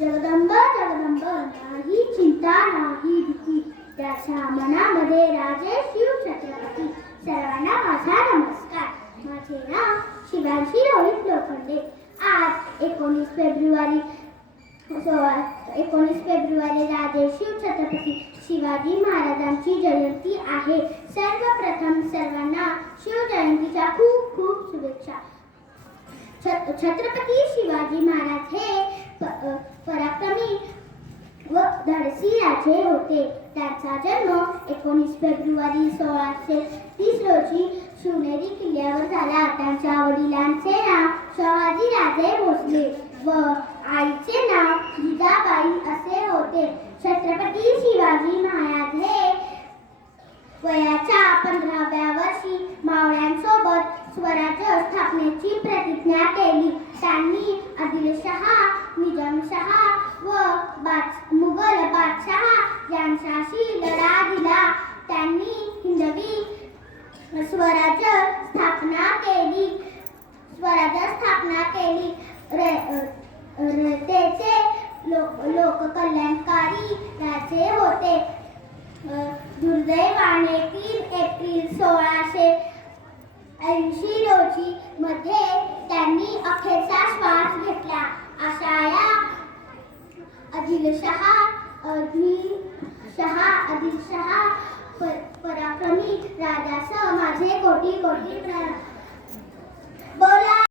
जगदंब जगदंब नाही चिंता नाही भीती, त्याच्या मनामध्ये राजे शिव छत्रपती. सर्वांना माझा नमस्कार. माझे नाव शिवाजी रोहित लोखंडे. आज 19 फेब्रुवारी राजे शिव छत्रपती शिवाजी महाराजांची जयंती आहे. सर्वप्रथम सर्वांना शिवजयंतीच्या खूप खूप शुभेच्छा. छत्रपती शिवाजी महाराज हे पराक्रमी व धाडसी राजे होते. त्यांचा जन्म 19 फेब्रुवारी 1630 रोजी शिवनेरी किल्ल्यावर झाला. त्यांच्या वडिलांचे नाव शहाजी राजे भोसले व आईचे नाव जिजाबाई असे होते. छत्रपती शिवाजी महाराज हे वयाच्या 15व्या वर्षी मावळ्यांसोबत स्वराज्य स्थापनेची प्रतिज्ञा केली. त्यांनी आदिलशहा, निजामशहा व मुघल बादशहा यांच्याशी लढा दिला. त्यांनी हिंदवी स्वराज्य स्थापना केली. त्याचे लोककल्याणकारी राजे होते. दुर्दैवाने 3 एप्रिल 1680 रोजी मध्ये त्यांनी अखेरचा श्वास घेतला. अशा या आदिलशहा पराक्रमी राजासह माझे कोटी कोटी प्रणाम.